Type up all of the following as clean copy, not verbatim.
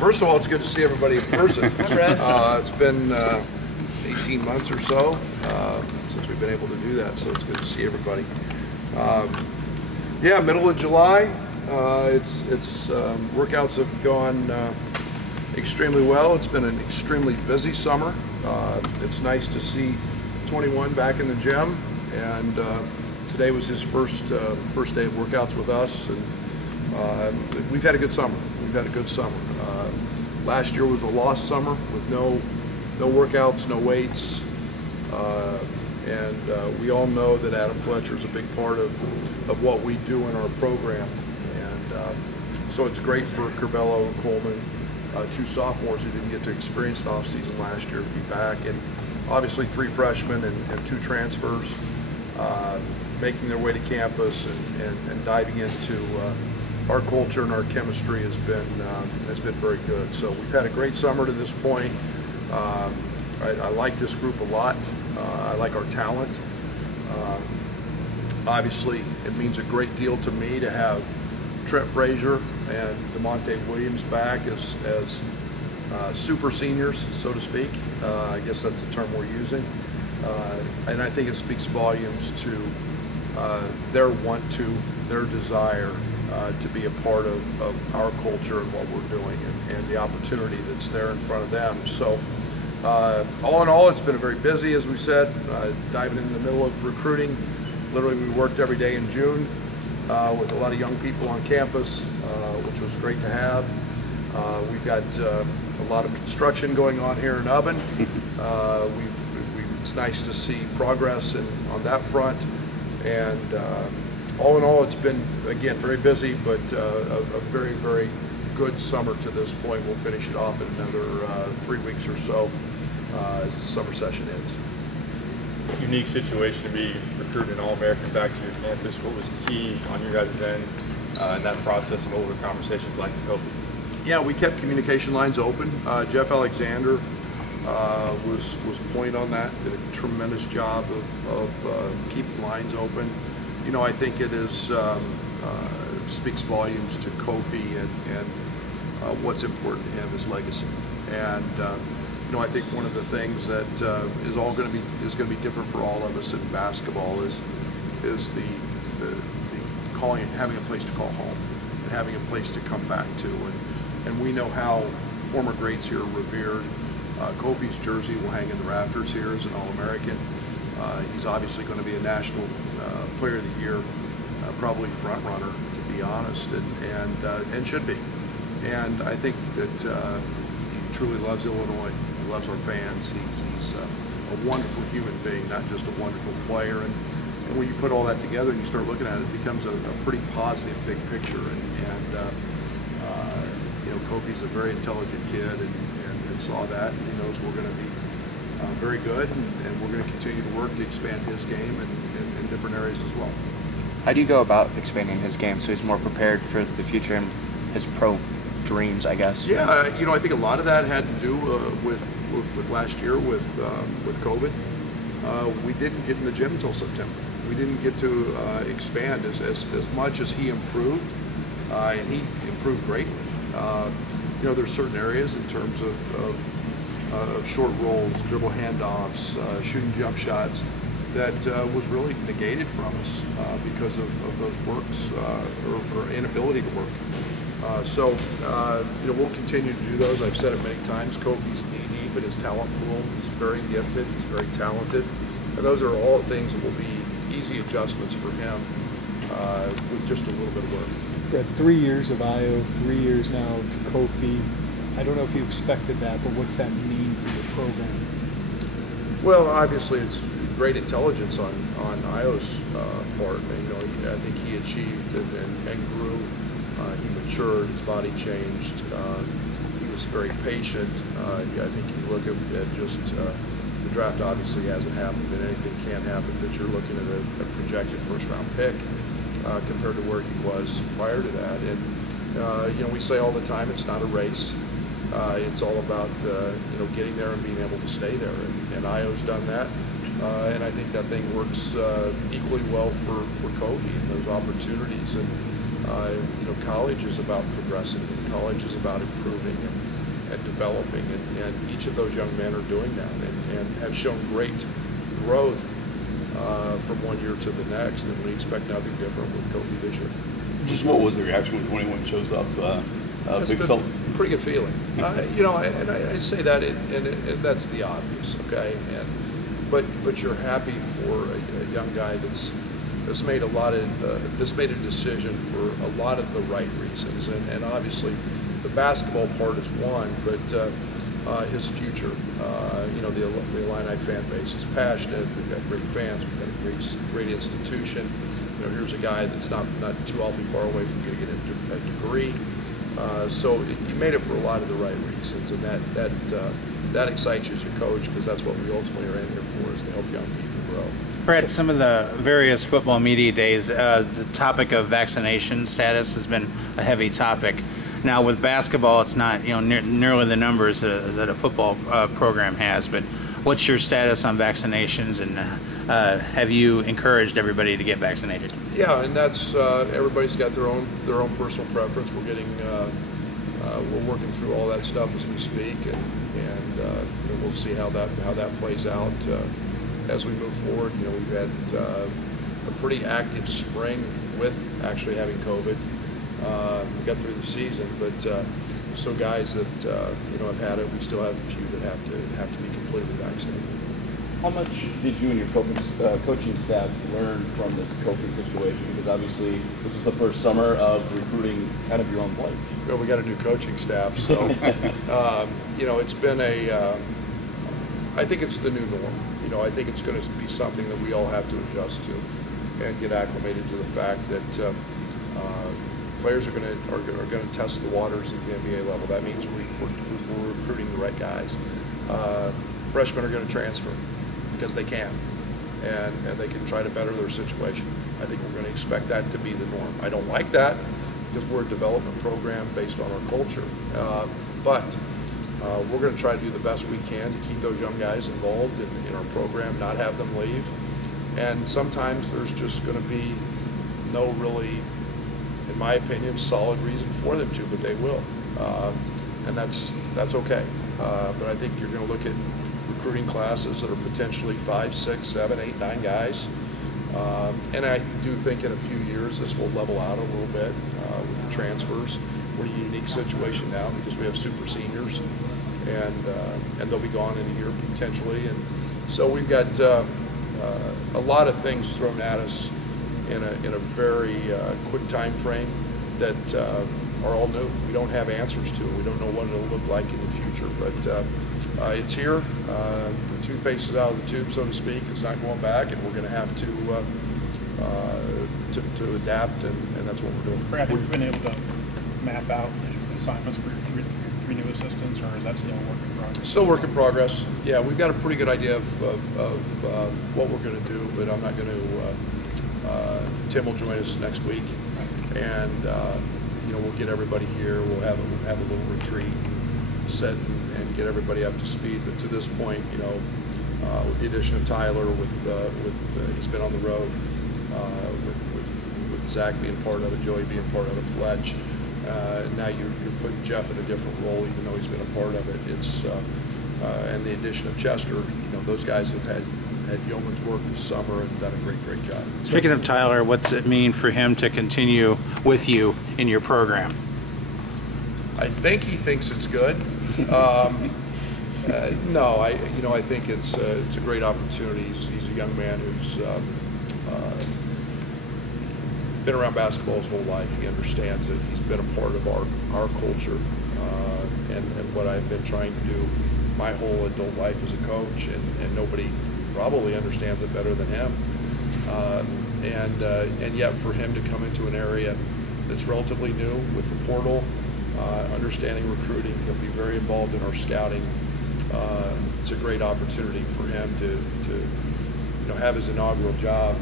First of all, it's good to see everybody in person. It's been 18 months or so since we've been able to do that, so it's good to see everybody. Yeah, middle of July. Workouts have gone extremely well. It's been an extremely busy summer. It's nice to see 21 back in the gym, and today was his first day of workouts with us, and we've had a good summer. Last year was a lost summer with no workouts, no weights, and we all know that Adam Fletcher is a big part of what we do in our program, and so it's great for Curbelo and Coleman, two sophomores who didn't get to experience an off-season last year, to be back, and obviously 3 freshmen and 2 transfers making their way to campus and diving into our culture and our chemistry has been very good. So we've had a great summer to this point. I like this group a lot. I like our talent. Obviously, it means a great deal to me to have Trent Frazier and DeMonte Williams back as super seniors, so to speak. I guess that's the term we're using. And I think it speaks volumes to their their desire to be a part of our culture and what we're doing, and the opportunity that's there in front of them. So all in all, it's been a very busy, as we said, diving in the middle of recruiting. Literally, we worked every day in June with a lot of young people on campus, which was great to have. We've got a lot of construction going on here in Ubben. It's nice to see progress on that front, and all in all, it's been, again, very busy, but a very, very good summer to this point. We'll finish it off in another 3 weeks or so as the summer session ends. Unique situation to be recruiting an All-American back to your campus. What was key on your guys' end in that process, and what were the conversations like with Kofi? Yeah, we kept communication lines open. Jeff Alexander was point on that, did a tremendous job of keeping lines open. You know, I think it speaks volumes to Kofi and what's important to him, his legacy. And you know, I think one of the things that is going to be different for all of us in basketball is the calling, having a place to call home, and having a place to come back to. And we know how former greats here are revered. Kofi's jersey will hang in the rafters here as an All-American. He's obviously going to be a National Player of the Year, probably front runner, to be honest, and should be. And I think that he truly loves Illinois. He loves our fans. He's a wonderful human being, not just a wonderful player. And when you put all that together and you start looking at it, it becomes a pretty positive big picture. You know, Kofi's a very intelligent kid, and saw that, and he knows we're going to be very good, and we're going to continue to work to expand his game in different areas as well. How do you go about expanding his game so he's more prepared for the future and his pro dreams, I guess? Yeah, you know, I think a lot of that had to do with last year with COVID. We didn't get in the gym until September. We didn't get to expand as much as he improved, and he improved greatly. You know, there's certain areas in terms of short rolls, dribble handoffs, shooting jump shots that was really negated from us because of those works or inability to work. So you know, we'll continue to do those. I've said it many times. Kofi's knee-deep in his talent pool. He's very gifted. He's very talented, and those are all things that will be easy adjustments for him with just a little bit of work. We've got 3 years of Io, 3 years now of Kofi. I don't know if you expected that, but what's that mean for your program? Well, obviously it's great intelligence on Io's part. You know, I think he achieved and grew. He matured. His body changed. He was very patient. I think you look at just the draft. Obviously hasn't happened, and anything can happen. But you're looking at a projected first-round pick. Compared to where he was prior to that, and you know, we say all the time it's not a race. It's all about you know, getting there and being able to stay there, and Io's done that, and I think that thing works equally well for Kofi and those opportunities. And you know, college is about progressing, and college is about improving, and and developing, and each of those young men are doing that and have shown great growth from one year to the next, and we expect nothing different with Kofi this year. Just what was the reaction when 21 shows up? It's a pretty good feeling. You know, and I say that, and that's the obvious, okay? But you're happy for a young guy that's made a decision for a lot of the right reasons, and obviously the basketball part is one, but his future. You know, the Illini fan base is passionate. We've got great fans. We've got a great institution. You know, here's a guy that's not too awfully far away from getting a degree. So you made it for a lot of the right reasons, and that excites you as your coach, because that's what we ultimately are in here for, is to help young people grow. Brett, some of the various football media days, the topic of vaccination status has been a heavy topic. Now with basketball, it's not, you know, nearly the numbers that a football program has. But what's your status on vaccinations, and have you encouraged everybody to get vaccinated? Yeah, and that's everybody's got their own personal preference. We're working through all that stuff as we speak, and we'll see how that plays out as we move forward. You know, we've had a pretty active spring with actually having COVID. We got through the season, but so guys that have had it, we still have a few that have to be completely vaccinated. How much did you and your coaching staff learn from this Kofi situation? Because obviously this was the first summer of recruiting kind of your own play. Well, we got a new coaching staff, so it's been I think it's the new norm. You know, I think it's going to be something that we all have to adjust to and get acclimated to the fact that players are going to test the waters at the NBA level. That means we're recruiting the right guys. Freshmen are going to transfer because they can, and they can try to better their situation. I think we're going to expect that to be the norm. I don't like that, because we're a development program based on our culture, but we're going to try to do the best we can to keep those young guys involved in our program, not have them leave. And sometimes there's just going to be no really, in my opinion, solid reason for them to, but they will, and that's okay. But I think you're going to look at recruiting classes that are potentially 5, 6, 7, 8, 9 guys. And I do think in a few years this will level out a little bit with the transfers. We're in a unique situation now because we have super seniors, and they'll be gone in a year potentially. And so we've got a lot of things thrown at us in a very quick time frame that are all new. We don't have answers to it. We don't know what it'll look like in the future, but it's here. The toothpaste is out of the tube, so to speak. It's not going back, and we're going to have to adapt, and that's what we're doing. Brad, have you been able to map out assignments for three new assistants, or is that still a work in progress? Still work in progress. Yeah, we've got a pretty good idea of what we're going to do, but I'm not going to. Tim will join us next week, and we'll get everybody here. We'll have a little retreat, set and get everybody up to speed. But to this point, with the addition of Tyler, with he's been on the road, with Zach being part of it, Joey being part of it, Fletch. Now you're putting Jeff in a different role, even though he's been a part of it. It's and the addition of Chester. Those guys have had yeoman's work this summer and done a great job. Speaking of Tyler, what's it mean for him to continue with you in your program? I think he thinks it's good. No, I think it's a great opportunity. He's a young man who's been around basketball his whole life. He understands it. He's been a part of our culture and what I've been trying to do my whole adult life as a coach, and nobody probably understands it better than him. And yet for him to come into an area that's relatively new with the portal, understanding recruiting, he'll be very involved in our scouting. It's a great opportunity for him to have his inaugural job,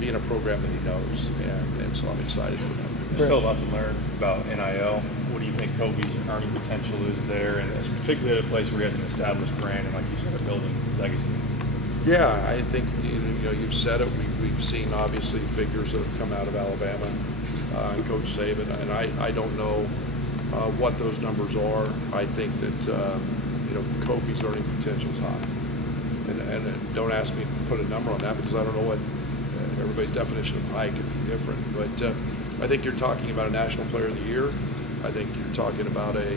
be in a program that he knows, and so I'm excited for him. There's still a lot to learn about NIL. What do you think Kofi's earning potential is there, and it's particularly at a place where he has an established brand and, like you said, a building legacy? Yeah, I think you've said it. We've seen obviously figures that have come out of Alabama and Coach Saban, and I don't know what those numbers are. I think that Kofi's earning potential is high, and don't ask me to put a number on that because I don't know what everybody's definition of high could be different. But I think you're talking about a National Player of the Year. I think you're talking about a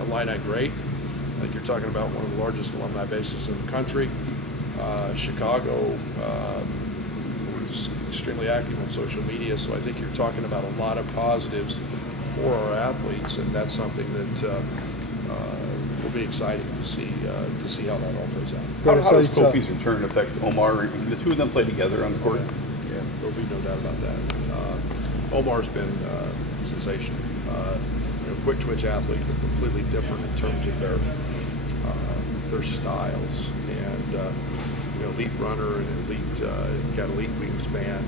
Illini great. I think you're talking about one of the largest alumni bases in the country. Chicago was extremely active on social media, so I think you're talking about a lot of positives for our athletes, and that's something that will be exciting to see how that all plays out. How does Kofi's return affect Omar? The two of them play together on the court. Yeah, there'll be no doubt about that. Omar's been sensational. Quick twitch athlete. They're completely different in terms of their styles, and elite runner and elite got elite wingspan.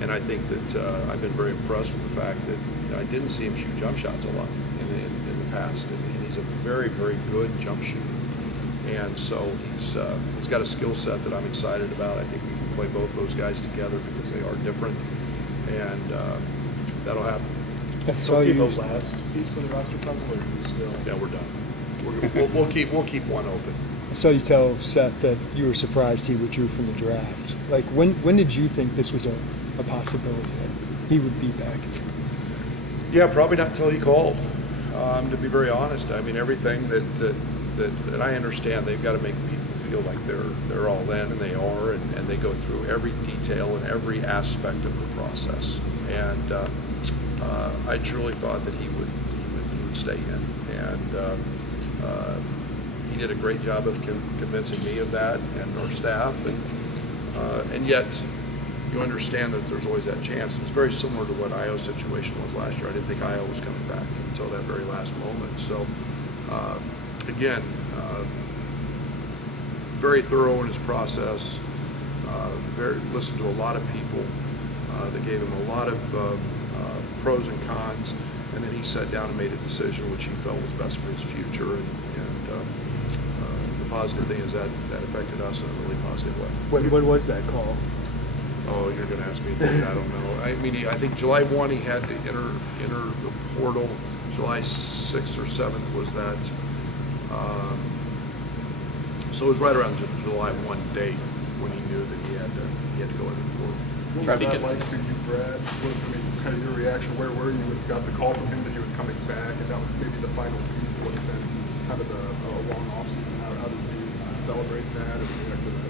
And I think that I've been very impressed with the fact that I didn't see him shoot jump shots a lot in the past, and he's a very, very good jump shooter. And so he's got a skill set that I'm excited about. I think we can play both those guys together because they are different, and that'll happen. So you the last piece of the roster puzzle, or are you still? Yeah, we're done. We'll keep one open. I saw you tell Seth that you were surprised he withdrew from the draft. Like, when did you think this was a possibility that he would be back? Yeah, probably not until he called. To be very honest, I mean, everything that I understand, they've got to make people feel like they're all in, and they are, and they go through every detail and every aspect of the process. And I truly thought that he would stay in, and he did a great job of convincing me of that and our staff, and yet you understand that there's always that chance. It's very similar to what Io's situation was last year. I didn't think Io was coming back until that very last moment. So again, very thorough in his process. Listened to a lot of people that gave him a lot of pros and cons, and then he sat down and made a decision which he felt was best for his future. And the positive thing is that affected us in a really positive way. When was that call? Oh, you're going to ask me. I don't know. I mean, I think July 1 he had to enter the portal. July 6th or 7th was that. So it was right around July 1 date when he knew that he had to go into the portal. What was that like for you, Brad? Kind of your reaction? Where were you when you got the call from him that he was coming back, and that was maybe the final piece to what had been kind of a long off season? How did you celebrate that and react to that?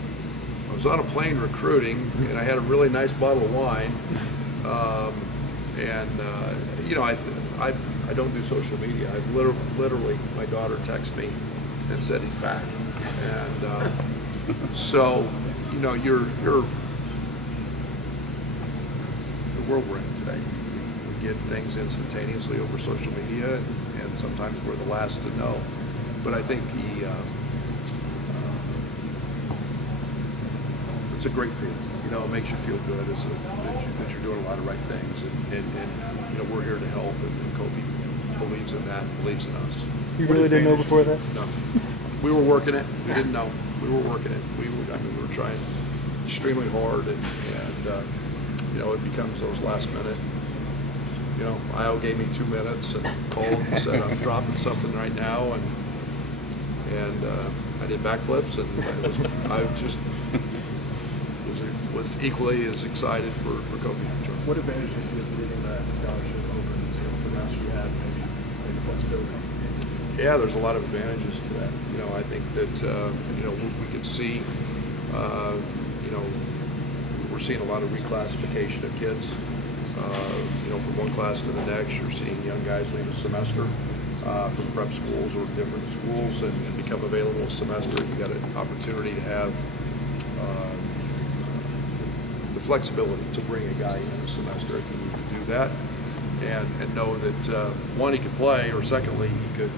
I was on a plane recruiting, and I had a really nice bottle of wine. I don't do social media. I literally, my daughter texted me and said he's back, and so you're the world we're in today. We get things instantaneously over social media, and sometimes we're the last to know. But I think it's a great feeling. It makes you feel good that you're doing a lot of right things, and we're here to help, and Kofi believes in that, believes in us. You really didn't know before that? No. We were working it. We didn't know. We were working it. We were trying extremely hard, and it becomes those last minute. Io gave me 2 minutes and called and said, I'm dropping something right now, and I did backflips, and I just was equally as excited for Kofi to join. What advantage do you see of leaving that scholarship open for the rest you had, maybe flexibility? Yeah, there's a lot of advantages to that. I think that we could see, we're seeing a lot of reclassification of kids. From one class to the next, you're seeing young guys leave a semester from prep schools or different schools and become available a semester. You got an opportunity to have the flexibility to bring a guy in a semester if you need to do that, and know that one, he could play, or secondly, he could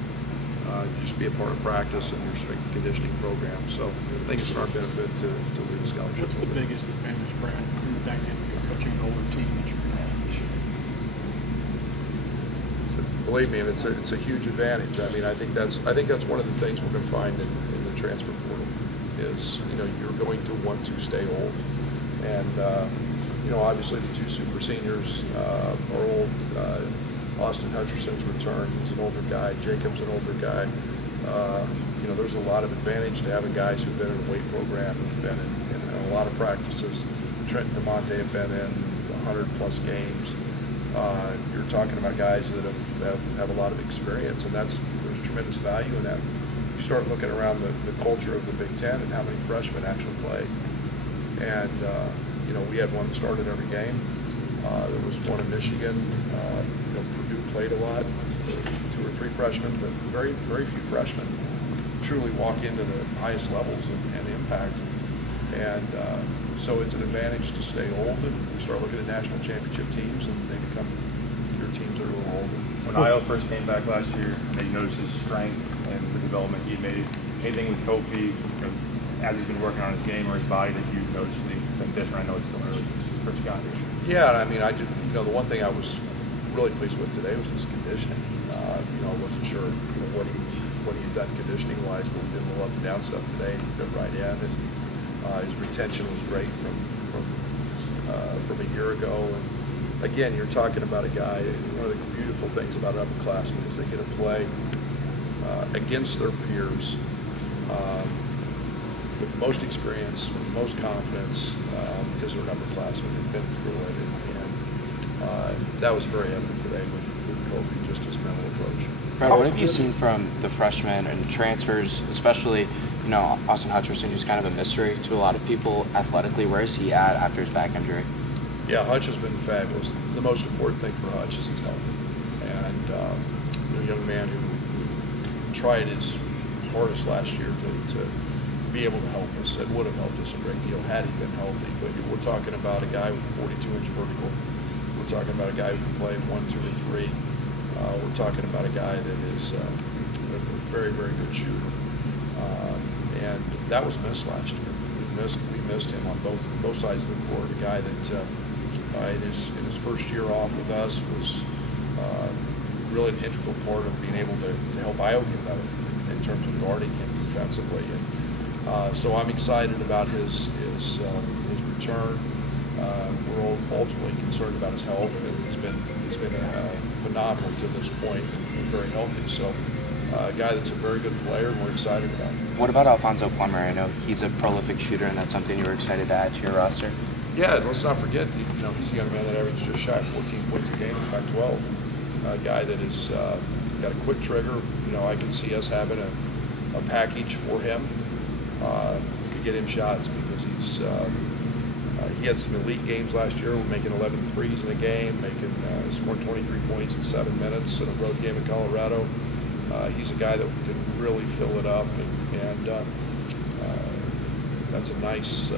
just be a part of practice in your strength and conditioning program. So I think it's in our benefit to lead a scholarship. What's the biggest advantage, Brad, in the dynamic of coaching an older team that you're going to have this year? Believe me, it's a huge advantage. I mean, I think that's one of the things we're going to find in the transfer portal is you're going to want to stay old, and obviously the 2 super seniors are old. Austin Hutcherson's return. He's an older guy. Jacob's an older guy. You know, there's a lot of advantage to having guys who've been in a weight program, who've been in a lot of practices. Trent and DeMonte have been in 100+ games. You're talking about guys that have a lot of experience, and there's tremendous value in that. You start looking around the culture of the Big Ten and how many freshmen actually play. And, you know, we had one that started every game. There was one in Michigan. You know, Purdue played a lot, 2 or 3 freshmen, but very, very few freshmen truly walk into the highest levels and impact. And so it's an advantage to stay old, and you start looking at national championship teams, and they become your teams that are a little older. When Io first came back last year, you noticed his strength and the development he made. Anything with Kofi, you know, as he's been working on his game or his body that you've noticed been different? I know it's still early since you first got here. Yeah, I mean, you know, the one thing I was really pleased with today was his conditioning. You know, I wasn't sure, you know, what he had done conditioning wise, but we did a little up and down stuff today, and he fit right in. And his retention was great from a year ago. And again, you're talking about a guy. One of the beautiful things about upperclassmen is they get to play against their peers with the most experience, with the most confidence, because they're upperclassmen and been through it. And that was very evident today with Kofi, just his mental approach. Brad, what have you seen from the freshmen and transfers, especially, you know, Austin Hutcherson, who's kind of a mystery to a lot of people athletically? Where is he at after his back injury? Yeah, Hutch has been fabulous. The most important thing for Hutch is he's healthy. And you know, a young man who tried his hardest last year to be able to help us. It would have helped us a great deal had he been healthy. But we're talking about a guy with a 42-inch vertical. We're talking about a guy who can play 1, 2, or 3. We're talking about a guy that is a very, very good shooter. And that was missed last year. We missed him on both sides of the court. A guy that in his first year off with us was really an integral part of being able to help Io get better in terms of guarding him defensively. And so I'm excited about his return. We're ultimately concerned about his health, and he's been phenomenal to this point and very healthy. So a guy that's a very good player, and we're excited about him. What about Alfonso Plummer? I know he's a prolific shooter, and that's something you were excited to add to your roster. Yeah, let's not forget, you know, he's a young man that averaged just shy of 14 points a game in Pac-12. A guy that has got a quick trigger. You know, I can see us having a package for him to get him shots, because he had some elite games last year. We're making 11 threes in a game, scoring 23 points in 7 minutes in a road game in Colorado. He's a guy that can really fill it up, and that's a nice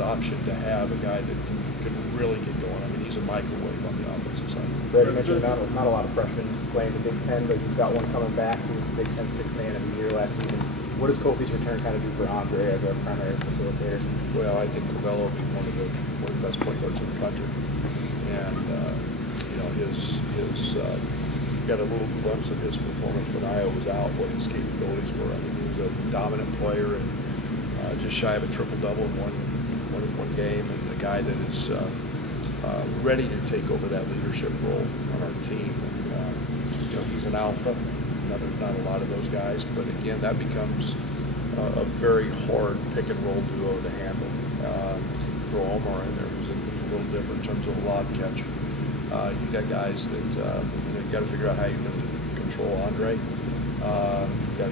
option to have, a guy that can really get going. I mean, he's a microwave on the offensive side. Brad, you mentioned not a lot of freshmen playing the Big Ten, but you've got one coming back who was the Big Ten Sixth Man of the Year last season. What does Kofi's return kind of do for Andre as a primary facilitator? Well, I think Covello will be one of the best point guards in the country, and you know, got a little glimpse of his performance when Io was out, what his capabilities were. I mean, he was a dominant player and just shy of a triple-double in one game, and a guy that is ready to take over that leadership role on our team. And you know, he's an alpha. Not a lot of those guys, but again, that becomes a very hard pick-and-roll duo to handle. Throw Omar in there, who's a little different in terms of a lob catcher. You've got guys that you know, you got to figure out how you're going to control Andre. You've got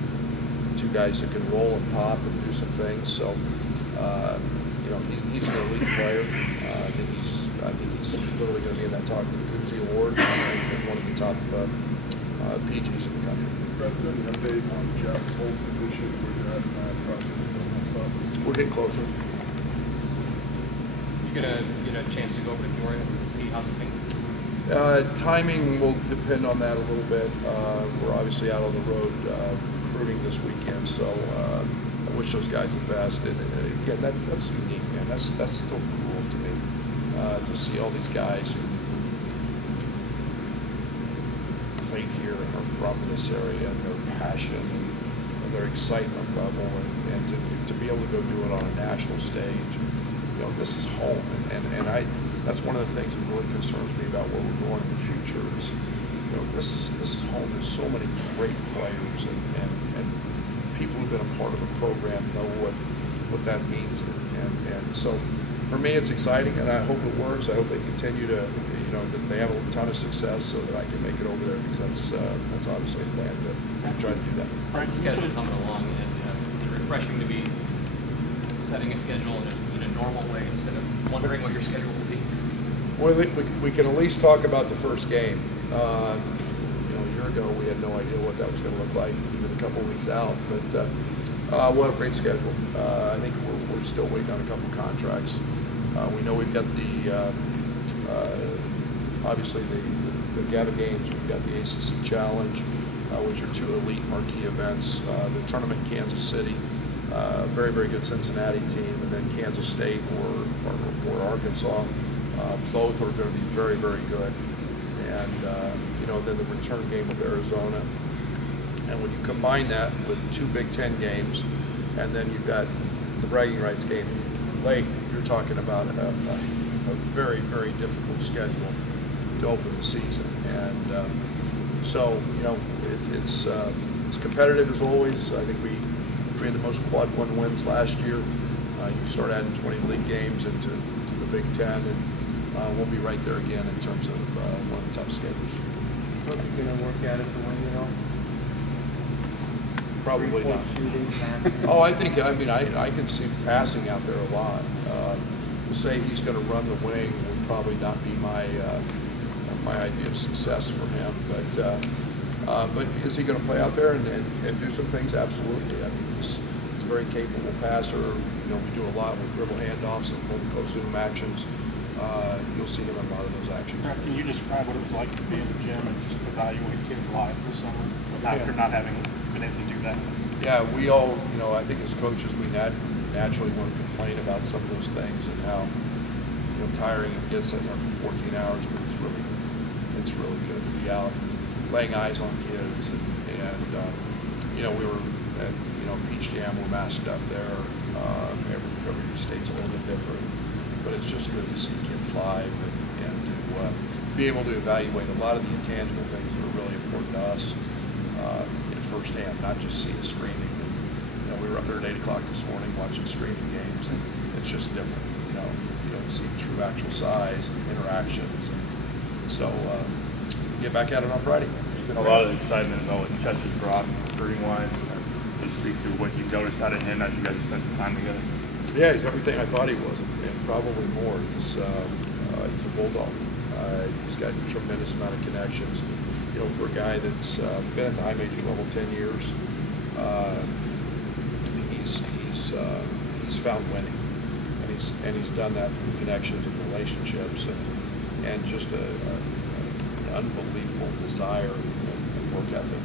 2 guys that can roll and pop and do some things. So you know, he's an elite player. I think he's literally going to be in that talk for the Cousy Award and one of the top PGs in the country. President, an update on Jeff's whole position where you're at in that process? We're getting closer. You get a chance to go over to Peoria and see how something. Timing will depend on that a little bit. We're obviously out on the road recruiting this weekend, so I wish those guys the best. And again, that's unique, man. That's still cool to me to see all these guys who played here and are from this area, and their passion and their excitement level, and to be able to go do it on a national stage. You know, this is home, and that's one of the things that really concerns me about where we're going in the future. Is this is home to so many great players and people who've been a part of the program know what that means, and so for me it's exciting, and I hope it works. I hope they continue to, that they have a ton of success so that I can make it over there, because that's obviously a plan to try to do that. How's the schedule coming along, and is it refreshing to be setting a schedule in a normal way instead of wondering what your schedule will be? Well, we can at least talk about the first game. A year ago we had no idea what that was going to look like, even a couple weeks out. But we'll have a great schedule. I think we're still waiting on a couple contracts. We know we've got obviously the GABA games. We've got the ACC Challenge, which are two elite marquee events. The tournament in Kansas City, very, very good Cincinnati team, and then Kansas State or Arkansas. Both are going to be very, very good. And then the return game with Arizona. And when you combine that with two Big Ten games, and then you've got the bragging rights game late, you're talking about a very, very difficult schedule to open the season. And so it's competitive as always. I think we had the most quad one wins last year. You start adding 20 league games into the Big Ten, and we'll be right there again in terms of one of the tough schedules. Are you going to work at it to win it all? Probably not. Oh, I can see passing out there a lot. To say he's going to run the wing would probably not be my idea of success for him. But is he going to play out there and do some things? Absolutely. I mean, he's a very capable passer. We do a lot with dribble handoffs and post zoom actions. You'll see him in a lot of those actions. Can you describe what it was like to be in the gym and just evaluate kids live this summer after not having been able to do that? Yeah, we all, I think as coaches, we naturally want to complain about some of those things and how tiring it gets sitting there for 14 hours, but it's really good to be out laying eyes on kids, and we were at Peach Jam, we're masked up there. Every state's a little bit different, but it's just good to see kids live and to be able to evaluate a lot of the intangible things that are really important to us firsthand, not just see the screening. And, we were up there at 8 o'clock this morning watching screening games, and it's just different. You don't see true actual size and interactions. And so get back at it on Friday. A lot of excitement about what Chester's brought recruiting-wise. Just speak to what you've noticed out of him as you guys spent some time together. Yeah, he's everything I thought he was, and probably more. He's a bulldog. He's got a tremendous amount of connections. For a guy that's been at the high major level 10 years, he's found winning, and he's done that through connections and relationships, and just an unbelievable desire and work ethic.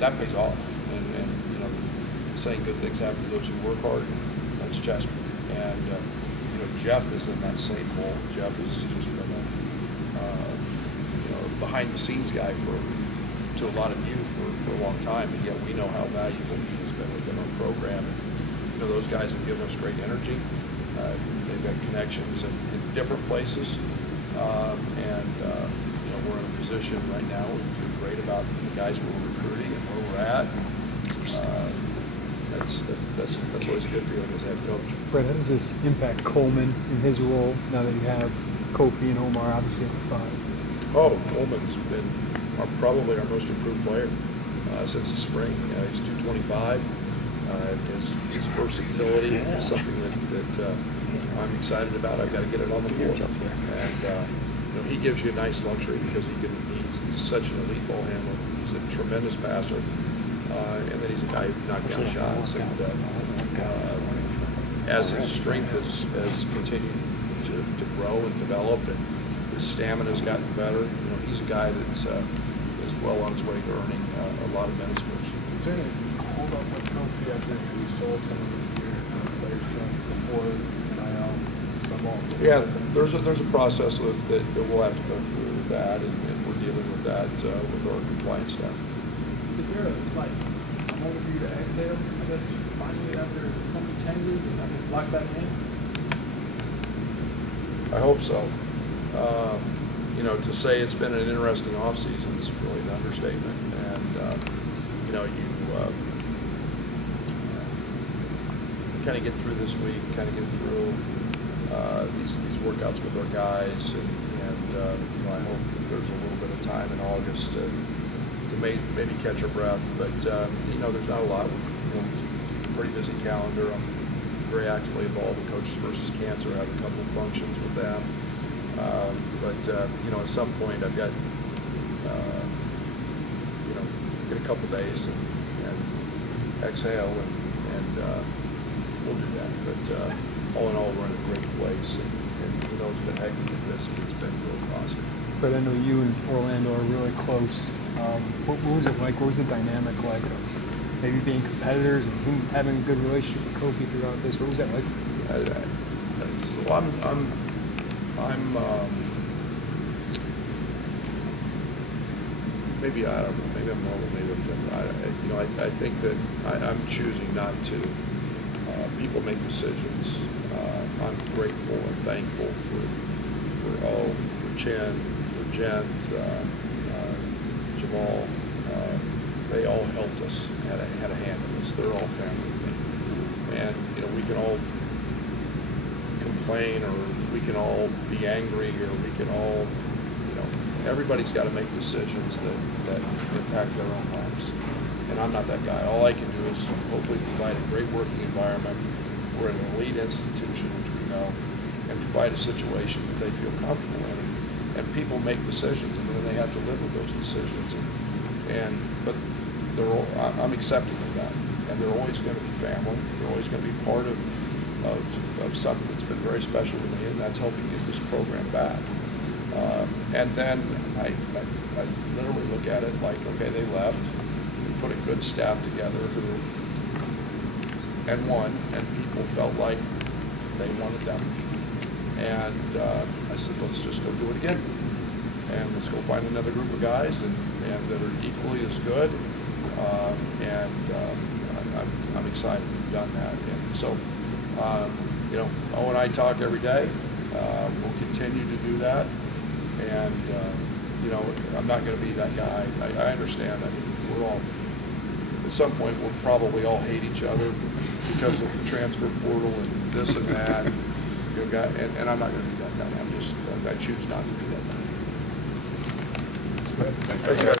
That pays off, and saying good things happen to those who work hard. That's Chester, and Jeff is in that same mold. Jeff has just been a behind-the-scenes guy to a lot of you for a long time, and yet we know how valuable he has been within our program. And those guys have given us great energy. They've got connections in different places, and we're in a position right now where we feel great about the guys we're recruiting and where we're at. That's always a good feeling as head coach. Brett, how does this impact Coleman in his role now that you have Kofi and Omar obviously at the 5? Oh, Coleman's been probably our most improved player since the spring. He's 225. His versatility is something that I'm excited about. I've got to get it on the floor. And he gives you a nice luxury because he's such an elite ball handler. He's a tremendous passer. And then he's a guy who can knock down shots. And as his strength has continued to grow and develop, and his stamina's gotten better, he's a guy that's well on his way to earning a lot of minutes for us. Is there any hold up with Kofi after he sold some of his gear players before NIL? Yeah, there's a process that we'll have to go through with that, and we're dealing with that with our compliance staff. Is there a moment for you to exhale, I guess, finally after so many changes and I guess lock back in? I hope so. You know, to say it's been an interesting offseason is really an understatement. And, you know, you kind of get through this week, kind of get through these workouts with our guys, and you know, I hope that there's a little bit of time in August to maybe catch our breath. But, you know, there's not a lot. You know, pretty busy calendar. I'm very actively involved with Coaches versus Cancer. I have a couple of functions with them. But you know, at some point I've got, you know, get a couple days and exhale, and we'll do that. But all in all, we're in a great place, and you know, it's been hectic and busy. It's been really positive. But I know you and Orlando are really close. What was it like? What was the dynamic like of maybe being competitors and him having a good relationship with Kofi throughout this? What was that like? Well, maybe I don't know. Maybe I'm normal. Maybe I'm different. You know, I think that I'm choosing not to. People make decisions. I'm grateful and thankful for Chen, for Jen, Jamal. They all helped us. Had a hand in this. They're all family to me. And you know, we can all complain, or we can all be angry, or we can all, you know, everybody's got to make decisions that impact their own lives. And I'm not that guy. All I can do is hopefully provide a great working environment. We're an elite institution, which we know, and provide a situation that they feel comfortable in. And people make decisions, and then they have to live with those decisions. But I'm accepting of that. And they're always going to be family. They're always going to be part of something that's been very special to me, and that's helping get this program back. And then I literally look at it like, okay, they left. We put a good staff together and won, and people felt like they wanted them. And I said, let's just go do it again. And let's go find another group of guys and that are equally as good. I'm excited we've done that. And so, you know, Owen and I talk every day. We'll continue to do that. And, you know, I'm not going to be that guy. I understand. I mean, we're all, at some point, we'll probably all hate each other because of the transfer portal and this and that. You know, and I'm not going to be that guy. I choose not to be that guy. Thanks, guys.